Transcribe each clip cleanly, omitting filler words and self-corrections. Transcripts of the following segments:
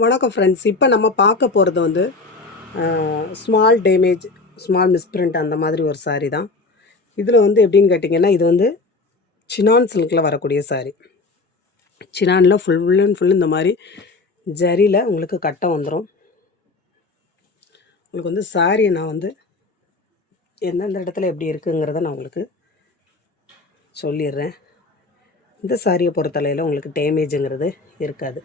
வணக்கம் ஃப்ரெண்ட்ஸ். இப்போ நம்ம பார்க்க போகிறது வந்து ஸ்மால் டேமேஜ், ஸ்மால் மிஸ்பிரிண்ட் அந்த மாதிரி ஒரு சாரீ தான். இதில் வந்து எப்படின்னு கேட்டிங்கன்னா, இது வந்து சினான் சில்கில் வரக்கூடிய சாரீ. சினானில் ஃபுல் அண்ட் ஃபுல் இந்த மாதிரி ஜரியில் உங்களுக்கு கட்டம் வந்துடும். உங்களுக்கு வந்து சாரியை நான் வந்து எந்தெந்த இடத்துல எப்படி இருக்குங்கிறத நான் உங்களுக்கு சொல்லிடுறேன். இந்த சாரியை பொறுத்தளவில் உங்களுக்கு டேமேஜுங்கிறது இருக்காது.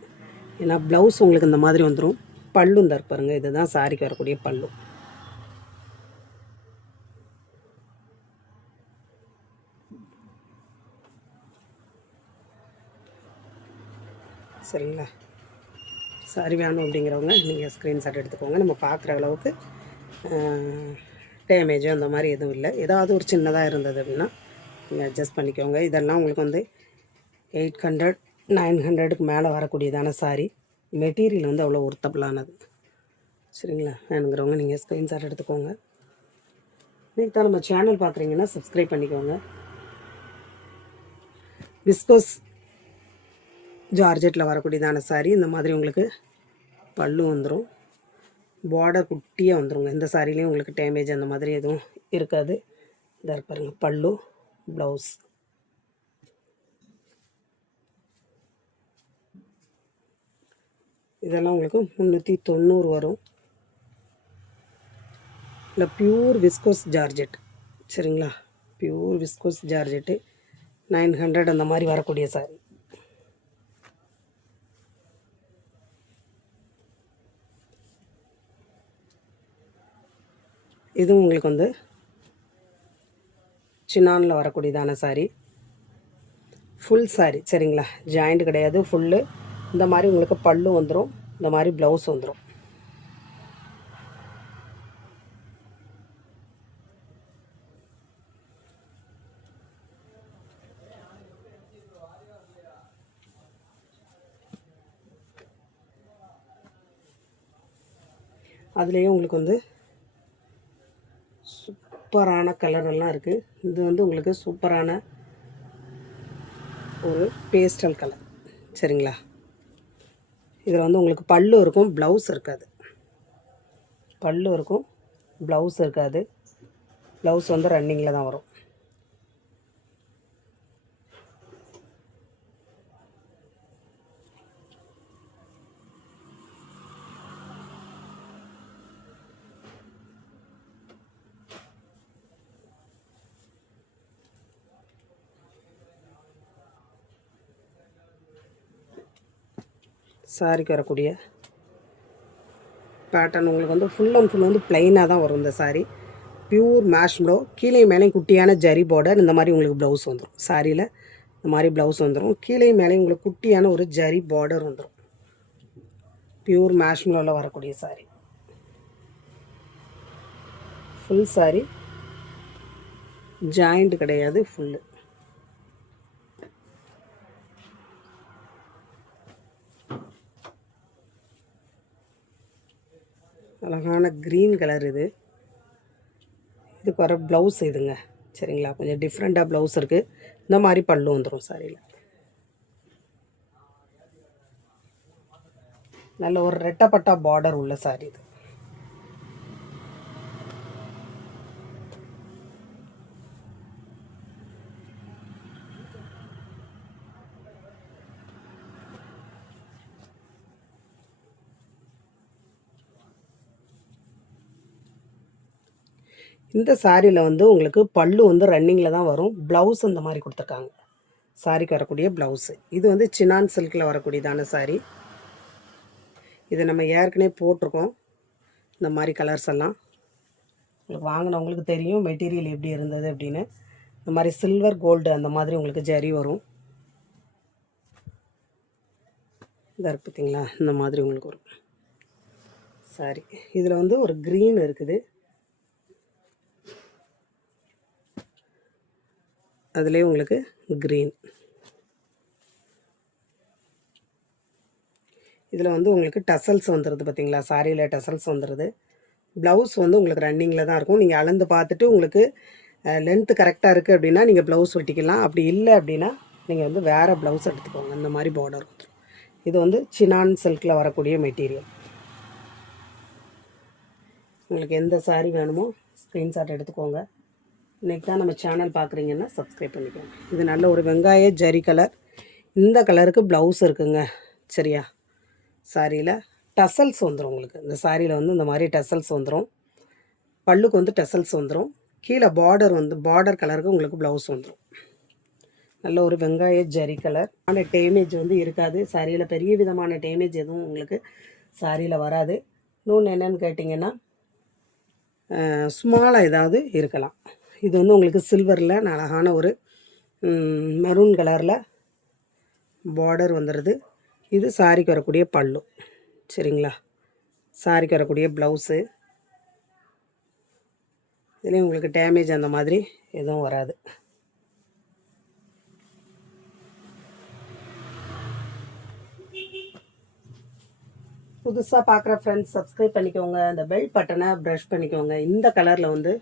ஏன்னா ப்ளவுஸ் உங்களுக்கு இந்த மாதிரி வந்துடும். பல்லும் தான் பாருங்கள், இதுதான் சாரிக்கு வரக்கூடிய பல்லு. சரிங்களா? சாரி வேணும் அப்படிங்கிறவங்க நீங்கள் ஸ்க்ரீன்ஷாட் எடுத்துக்கோங்க. நம்ம பார்க்குற அளவுக்கு டேமேஜோ அந்த மாதிரி எதுவும் இல்லை. ஏதாவது ஒரு சின்னதாக இருந்தது அப்படின்னா நீங்கள் அட்ஜஸ்ட் பண்ணிக்கோங்க. இதெல்லாம் உங்களுக்கு வந்து 800 900க்கு மேலே வரக்கூடியதான சாரி. மெட்டீரியல் வந்து அவ்வளோ ஒர்த்தபிளானது. சரிங்களா? வேணுங்கிறவங்க நீங்கள் ஸ்க்ரீன்ஷாட் எடுத்துக்கோங்க. இன்றைக்கி தான் நம்ம சேனல் பார்க்குறீங்கன்னா சப்ஸ்கிரைப் பண்ணிக்கோங்க. விஸ்கோஸ் ஜார்ஜெட்டில் வரக்கூடியதான சாரி. இந்த மாதிரி உங்களுக்கு பல்லு வந்துடும். பார்டர் குட்டியாக வந்துடுங்க. இந்த சாரிலையும் உங்களுக்கு டேமேஜ் அந்த மாதிரி எதுவும் இருக்காது. இதாக பாருங்கள், பல்லு, ப்ளவுஸ். இதெல்லாம் உங்களுக்கு 390 வரும். இல்லை பியூர் விஸ்கோஸ் ஜார்ஜெட். சரிங்களா? பியூர் விஸ்கோஸ் ஜார்ஜெட்டு 900 அந்த மாதிரி வரக்கூடிய சாரி. இதுவும் உங்களுக்கு வந்து சினானில் வரக்கூடியதான சாரி. Full sorry. சரிங்களா? ஜாயிண்ட் கிடையாது, ஃபுல்லு. இந்த மாதிரி உங்களுக்கு பல்லு வந்துடும், இந்த மாதிரி ப்ளவுஸ் வந்துடும். அதுலேயே உங்களுக்கு வந்து சூப்பரான கலரெல்லாம் இருக்குது. இது வந்து உங்களுக்கு சூப்பரான ஒரு பேஸ்டல் கலர். சரிங்களா? இதில் வந்து உங்களுக்கு பல்லு இருக்கும், ப்ளவுஸ் இருக்காது. பல்லு இருக்கும், ப்ளவுஸ் இருக்காது. ப்ளவுஸ் வந்து ரன்னிங்கில் தான் வரும். சாரிக்கு வரக்கூடிய பேட்டர்ன் உங்களுக்கு வந்து ஃபுல் அண்ட் ஃபுல் வந்து ப்ளைனாக தான் வரும். இந்த சாரீ பியூர் மேஷ்மோ, கீழே மேலேயும் குட்டியான ஜரி பார்டர். இந்த மாதிரி உங்களுக்கு ப்ளவுஸ் வந்துடும். சாரியில் இந்த மாதிரி ப்ளவுஸ் வந்துடும். கீழே மேலேயும் உங்களுக்கு குட்டியான ஒரு ஜரி பார்டர் வந்துடும். பியூர் மேஷ்மோவில் வரக்கூடிய சாரீ. ஃபுல் சாரீ, ஜாயிண்ட் கிடையாது, ஃபுல்லு. அழகான க்ரீன் கலர். இதுக்கு வர ப்ளவுஸ் இதுங்க. சரிங்களா? கொஞ்சம் டிஃப்ரெண்ட்டாக ப்ளவுஸ் இருக்குது. இந்த மாதிரி பல்லு வந்துடும் சாரியில். நல்ல ஒரு ரெட்டப்பட்டா பார்டர் உள்ள சாரி இது. இந்த சாரியில் வந்து உங்களுக்கு பல்லு வந்து ரன்னிங்கில் தான் வரும். ப்ளவுஸ் இந்த மாதிரி கொடுத்துருக்காங்க. சாரிக்கு வரக்கூடிய ப்ளவுஸு. இது வந்து சினான் சில்கில் வரக்கூடியதான சாரி. இதை நம்ம ஏற்கனவே போட்டிருக்கோம். இந்த மாதிரி கலர்ஸ் எல்லாம் உங்களுக்கு வாங்கினவங்களுக்கு தெரியும் மெட்டீரியல் எப்படி இருந்தது அப்படின்னு. இந்த மாதிரி சில்வர் கோல்டு அந்த மாதிரி உங்களுக்கு ஜரி வரும். இதாக பார்த்தீங்களா? இந்த மாதிரி உங்களுக்கு வரும் சாரி. இதில் வந்து ஒரு க்ரீன் இருக்குது. அதுலேயே உங்களுக்கு க்ரீன். இதில் வந்து உங்களுக்கு டசல்ஸ் வந்துடுது. பார்த்தீங்களா? சாரியில் டசல்ஸ் வந்துடுது. ப்ளவுஸ் வந்து உங்களுக்கு ரன்னிங்கில் தான் இருக்கும். நீங்கள் அளந்து பார்த்துட்டு உங்களுக்கு லென்த்து கரெக்டாக இருக்குது அப்படின்னா நீங்கள் ப்ளவுஸ் வெட்டிக்கலாம். அப்படி இல்லை அப்படின்னா நீங்கள் வந்து வேறு ப்ளவுஸ் எடுத்துக்கோங்க. இந்த மாதிரி பார்டர் வந்துடும். இது வந்து சினான் சில்கில் வரக்கூடிய மெட்டீரியல். உங்களுக்கு எந்த சாரீ வேணுமோ ஸ்க்ரீன்ஷாட் எடுத்துக்கோங்க. இன்றைக்கி தான் நம்ம சேனல் பார்க்குறீங்கன்னா சப்ஸ்கிரைப் பண்ணிக்கோங்க. இது நல்ல ஒரு வெங்காய ஜரி கலர். இந்த கலருக்கு ப்ளவுஸ் இருக்குங்க. சரியா? சாரியில் டசல்ஸ் வந்துடும் உங்களுக்கு. இந்த சாரியில் வந்து இந்த மாதிரி டசல்ஸ் வந்துடும். பல்லுக்கு வந்து டசல்ஸ் வந்துடும். கீழே பார்டர் கலருக்கு உங்களுக்கு ப்ளவுஸ் வந்துடும். நல்ல ஒரு வெங்காய ஜரி கலர். ஆனால் டேமேஜ் வந்து இருக்காது. சாரியில் பெரிய விதமான டேமேஜ் எதுவும் உங்களுக்கு சாரியில் வராது. இன்னொன்று என்னென்னு கேட்டிங்கன்னா ஸ்மாலாக ஏதாவது இருக்கலாம். இது வந்து உங்களுக்கு சில்வரில் அழகான ஒரு மெரூன் கலரில் பார்டர் வந்துடுது. இது சாரிக்கு வரக்கூடிய பல்லு. சரிங்களா? சாரிக்கு வரக்கூடிய ப்ளவுஸு. இதுலேயும் உங்களுக்கு டேமேஜ் அந்த மாதிரி எதுவும் வராது. புதுசாக பார்க்குற ஃப்ரெண்ட்ஸ் சப்ஸ்கிரைப் பண்ணிக்கோங்க. அந்த பெல் பட்டனை ப்ரஷ் பண்ணிக்கோங்க. இந்த கலரில் வந்து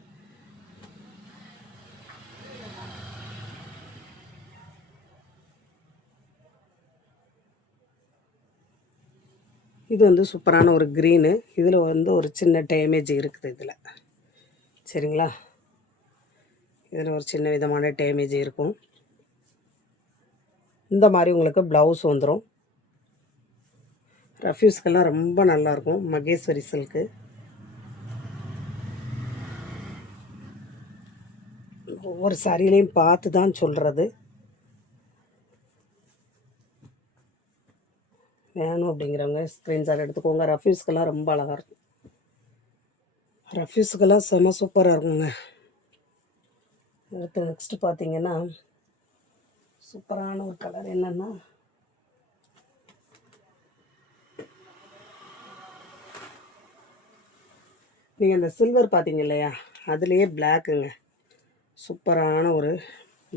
இது வந்து சூப்பரான ஒரு க்ரீனு. இதில் வந்து ஒரு சின்ன டேமேஜ் இருக்குது இதில். சரிங்களா? இதில் ஒரு சின்ன விதமான டேமேஜ் இருக்கும். இந்த மாதிரி உங்களுக்கு ப்ளவுஸ் வந்துடும். ரஃப்யூஸ்க்கெல்லாம் ரொம்ப நல்லாயிருக்கும். மகேஸ்வரி சில்க்கு. ஒவ்வொரு சாரிலையும் பார்த்து தான் சொல்கிறது. வேணும் அப்படிங்கிறவங்க ஸ்க்ரீன்ஷாட் எடுத்துக்கோங்க. ரஃப்யூஸ்க்கெல்லாம் ரொம்ப அழகாக இருக்கும். ரஃப்யூஸுக்கெல்லாம் செம சூப்பராக இருக்குங்க. அடுத்து நெக்ஸ்ட்டு பார்த்தீங்கன்னா சூப்பரான ஒரு கலர் என்னென்னா நீங்கள் இந்த சில்வர் பார்த்தீங்க இல்லையா, அதுலேயே பிளாக்குங்க. சூப்பரான ஒரு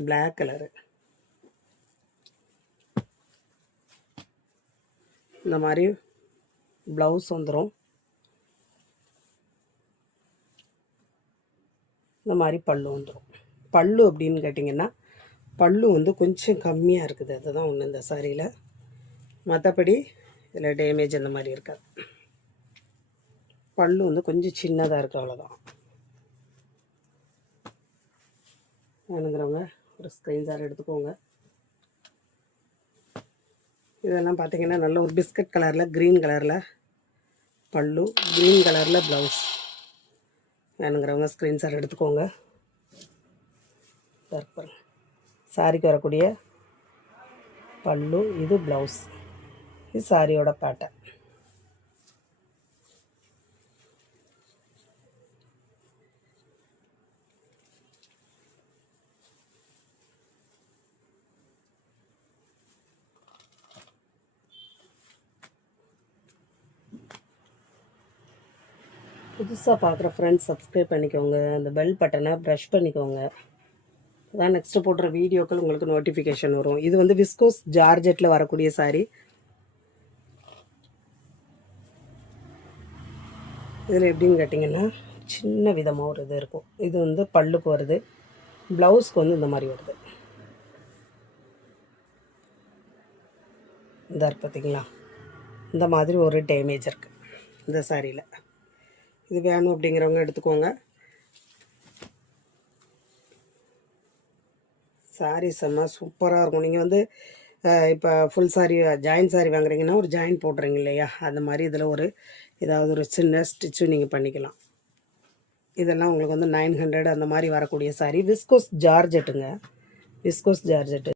பிளாக் கலரு. இந்த மாதிரி ப்ளவுஸ் வந்துடும். இந்த மாதிரி பல்லு வந்துடும். பல்லு அப்படின்னு கேட்டிங்கன்னா பல்லு வந்து கொஞ்சம் கம்மியாக இருக்குது. அதுதான் ஒன்று இந்த சாரியில். மற்றபடி இதில் டேமேஜ் அந்த மாதிரி இருக்காது. பல்லு வந்து கொஞ்சம் சின்னதாக இருக்குது, அவ்வளோதான். வேணுங்கிறவங்க ஒரு ஸ்க்ரீன்ஷாட் எடுத்துக்கோங்க. இதெல்லாம் பார்த்தீங்கன்னா நல்ல ஒரு பிஸ்கட் கலரில் க்ரீன் கலரில் பல்லு, க்ரீன் கலரில் ப்ளவுஸ். வேணுங்கிறவங்க ஸ்க்ரீன்ஷாட் எடுத்துக்கோங்க. சாரிக்கு வரக்கூடிய பல்லு, இது ப்ளவுஸ், இது சாரியோட பேட்டர்ன். புதுசாக பார்க்குற ஃப்ரெண்ட்ஸ் சப்ஸ்கிரைப் பண்ணிக்கோங்க. அந்த பெல் பட்டனை ப்ரஷ் பண்ணிக்கோங்க. அதான் நெக்ஸ்ட்டு போடுற வீடியோக்கள் உங்களுக்கு நோட்டிஃபிகேஷன் வரும். இது வந்து விஸ்கோஸ் ஜார்ஜெட்டில் வரக்கூடிய சாரீ. இதில் எப்படின்னு கேட்டிங்கன்னா சின்ன விதமாக ஒரு இது இருக்கும். இது வந்து பல்லுக்கு வருது, ப்ளவுஸ்க்கு வந்து இந்த மாதிரி வருது. இந்த பார்த்தீங்களா, இந்த மாதிரி ஒரு டேமேஜ் இருக்குது இந்த சாரியில். இது வேணும் அப்படிங்கிறவங்க எடுத்துக்கோங்க. சாரீ செம்ம சூப்பராக இருக்கும். நீங்கள் வந்து இப்போ ஃபுல் சாரீ ஜாயின் சாரீ வாங்குறீங்கன்னா ஒரு ஜாயின் போடுறீங்க இல்லையா, அந்த மாதிரி இதில் ஒரு ஏதாவது ஒரு சின்ன ஸ்டிச்சும் நீங்கள் பண்ணிக்கலாம். இதெல்லாம் உங்களுக்கு வந்து 900 அந்த மாதிரி வரக்கூடிய சாரீ. விஸ்கோஸ் ஜார்ஜெட்டுங்க, விஸ்கோஸ் ஜார்ஜெட்டு.